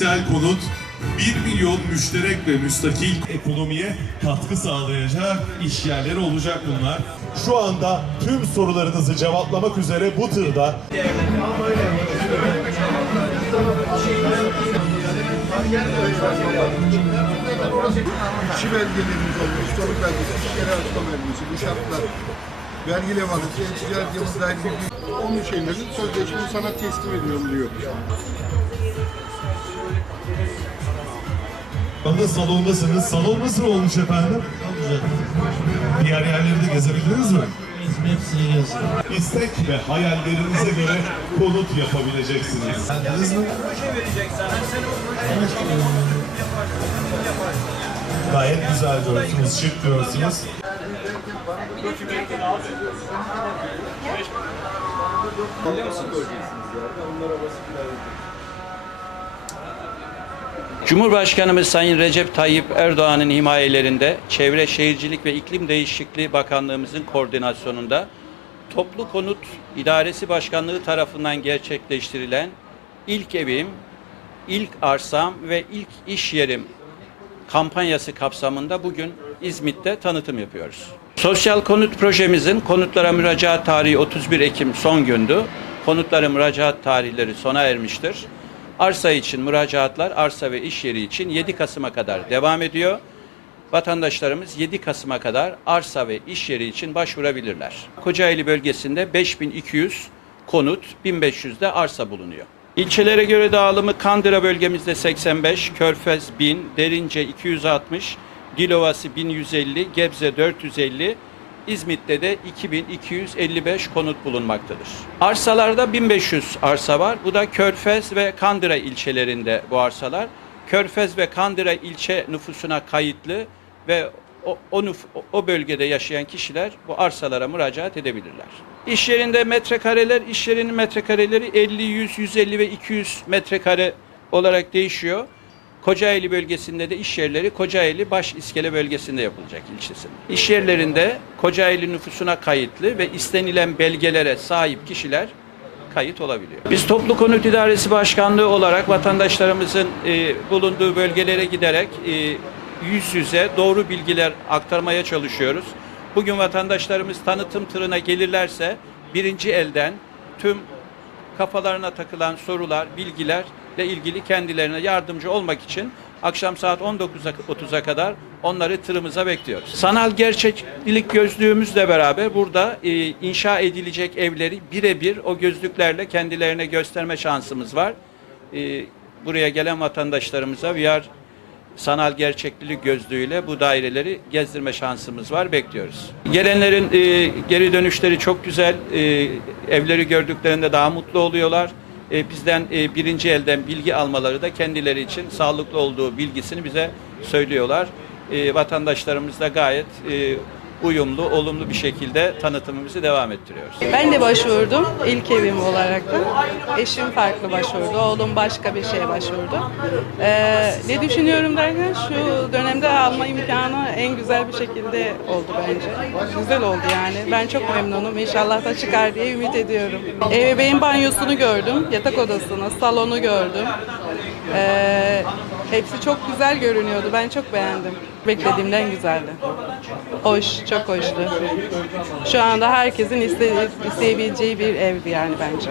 sosyal konut 1 milyon müşterek ve müstakil ekonomiye katkı sağlayacak iş yerleri olacak bunlar. Şu anda tüm sorularınızı cevaplamak üzere bu tırda İşçi belgelerimiz olmuş, sorun belgesi, iş yeri açma belgesi, bu şartlar, vergi levhası, ticaret yapı dair bilgi, onun şeylerin sözleşmeyi sana teslim ediyorum diyor. Anda salondasınız. Salon nasıl olmuş efendim? Diğer yerleri de gezebildiniz mi? İstek ve hayallerinize göre konut yapabileceksiniz. Geldiniz mi? Gayet güzel diyorsunuz, şık diyorsunuz. Cumhurbaşkanımız Sayın Recep Tayyip Erdoğan'ın himayelerinde Çevre Şehircilik ve İklim Değişikliği Bakanlığımızın koordinasyonunda Toplu Konut İdaresi Başkanlığı tarafından gerçekleştirilen ilk evim, ilk arsam ve ilk iş yerim kampanyası kapsamında bugün İzmit'te tanıtım yapıyoruz. Sosyal konut projemizin konutlara müracaat tarihi 31 Ekim son gündü. Konutlara müracaat tarihleri sona ermiştir. Arsa için müracaatlar arsa ve iş yeri için 7 Kasım'a kadar devam ediyor. Vatandaşlarımız 7 Kasım'a kadar arsa ve iş yeri için başvurabilirler. Kocaeli bölgesinde 5200 konut, 1500 de arsa bulunuyor. İlçelere göre dağılımı Kandıra bölgemizde 85, Körfez 1000, Derince 260, Dilovası 1150, Gebze 450, İzmit'te de 2255 konut bulunmaktadır. Arsalarda 1500 arsa var. Bu da Körfez ve Kandıra ilçelerinde bu arsalar. Körfez ve Kandıra ilçe nüfusuna kayıtlı ve o, o, nüf- o bölgede yaşayan kişiler bu arsalara müracaat edebilirler. İş yerinde metrekareler, iş yerinin metrekareleri 50, 100, 150 ve 200 metrekare olarak değişiyor. Kocaeli bölgesinde de iş yerleri Kocaeli Baş İskele bölgesinde yapılacak ilçesinde. İş yerlerinde Kocaeli nüfusuna kayıtlı ve istenilen belgelere sahip kişiler kayıt olabiliyor. Biz Toplu Konut İdaresi Başkanlığı olarak vatandaşlarımızın e, bulunduğu bölgelere giderek e, yüz yüze doğru bilgiler aktarmaya çalışıyoruz. Bugün vatandaşlarımız tanıtım tırına gelirlerse birinci elden tüm kafalarına takılan sorular, bilgilerle ilgili kendilerine yardımcı olmak için akşam saat 19.30'a kadar onları tırımıza bekliyoruz. Sanal gerçeklik gözlüğümüzle beraber burada e, inşa edilecek evleri birebir o gözlüklerle kendilerine gösterme şansımız var. E, buraya gelen vatandaşlarımıza VR sanal gerçeklik gözlüğüyle bu daireleri gezdirme şansımız var. Bekliyoruz. Gelenlerin e, geri dönüşleri çok güzel. E, evleri gördüklerinde daha mutlu oluyorlar. E, bizden e, birinci elden bilgi almaları da kendileri için sağlıklı olduğu bilgisini bize söylüyorlar. E, vatandaşlarımız da gayet e, uyumlu, olumlu bir şekilde tanıtımımızı devam ettiriyoruz. Ben de başvurdum ilk evim olarak da. Eşim farklı başvurdu, oğlum başka bir şeye başvurdu. Ee, ne düşünüyorum derken şu dönemde alma imkanı en güzel bir şekilde oldu bence. Güzel oldu yani. Ben çok memnunum. İnşallah da çıkar diye ümit ediyorum. Ebeveyn banyosunu gördüm, yatak odasını, salonu gördüm. Ee, hepsi çok güzel görünüyordu. Ben çok beğendim. Beklediğimden güzeldi. Hoş, çok hoştu. Şu anda herkesin iste, isteyebileceği bir evdi yani bence.